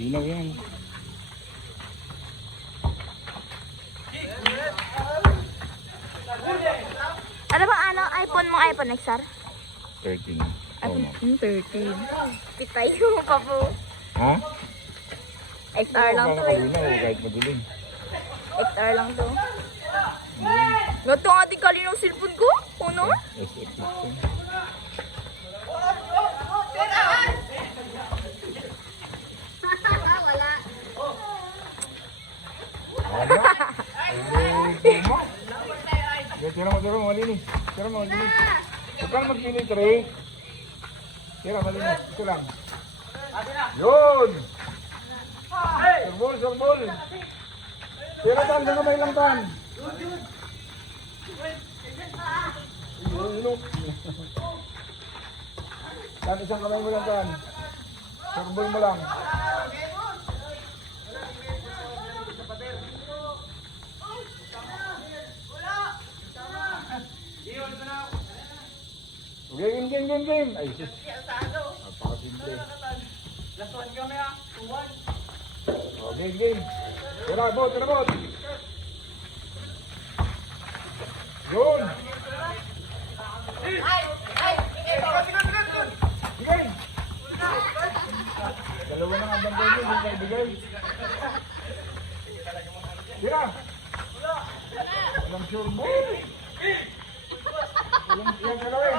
Ilaw yan. Ano bang iPhone mo? iPhone XR? 13. iPhone 13. Pitayo mo pa po. Ha? XR lang to eh. Kalinaw kahit madilim. XR lang to. Gato nga di kalinaw cellphone ko. Ano? SF16. Wala. Tira mo, malinis. Tira mo, malinis. Huwag kang magpilit, Ray. Tira, malinis. Ito lang. Yun! Surbol! Tira tan, sa kamay lang tan. Tan, isang kamay mo lang tan. Surbol mo lang. Game. Ay, sus. Napakasimple. Last one kami ah. 2-1. Oh, game. Tira bot. Yun. Bigay. Dalawa na nga bangkay mo, hindi kayo bigay. Tira. Walang sure mo. Walang siya galawin.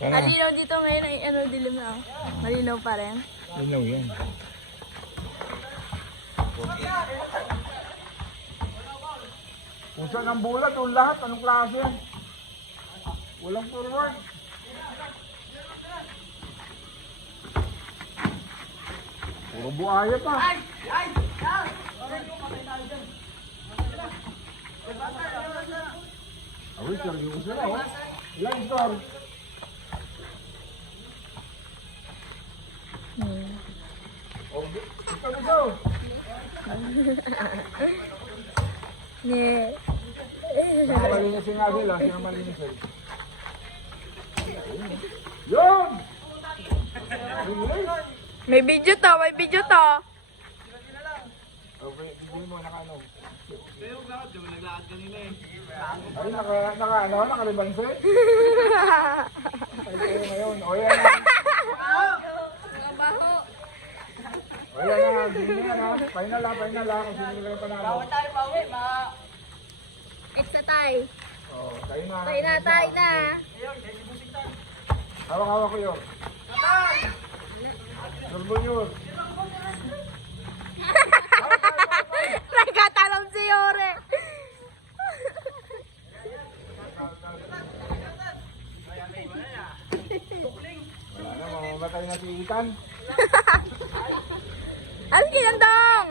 Malinaw dito ngayon ay dilim na. Malinaw pa rin. Malinaw yan. Pusa ng bulat, yung lahat, anong klase yan? Walang forward. Puro buhaya pa. Awit, seryoso sila, oh. Ilan score? Ito. Ne. Malinisin nga sila, sila malinisin. Yun! May video to. Okay, bigyan mo naka-ano. Ay, naka-ribanse? Ay, kayo ngayon. O yan na. O yan na, bigyan na na. Final lang. Kung sino kayo panalo. Bawal tayo pauwi, extra tayo. O, tayo na. Tayo na. Hawak-hawak ko yun. Surbol yun. Nagkatalong si Yore. Wala na, mamamatay na si Itan. Ano kinandang?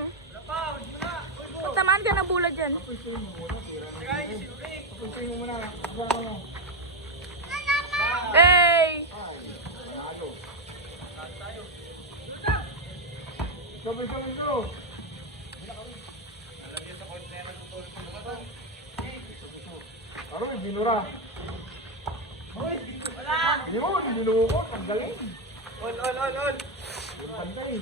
Pagtamaan ka na bulad dyan. Papuntayin mo muna. Hey! Sabay ko. Aroy, binura. Yun, binuko. Ang galing. On. Yung pantay.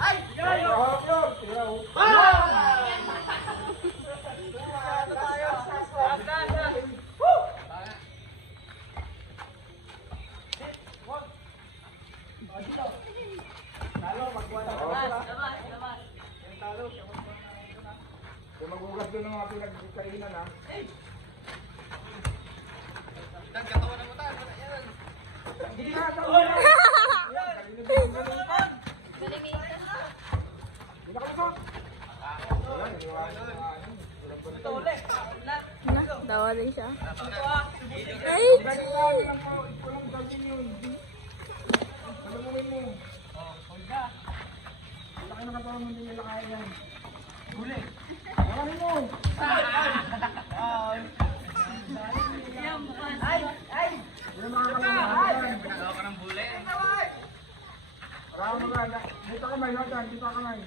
Ay! Harap yun! Tiraw. Kung magugas doon ng mga pinagkainan ha. Katawan mo tayo. Hindi na katawan na. Hindi na kalusok. Dawa rin siya. Ay! Walang gawin yun. Salamuhin mo. Laki na katawan mo, hindi nila kaya yan. Huli. Salamuhin mo. Ay! Ay! Ay! Ay! Dito kamay, Lotan. Dito kamay.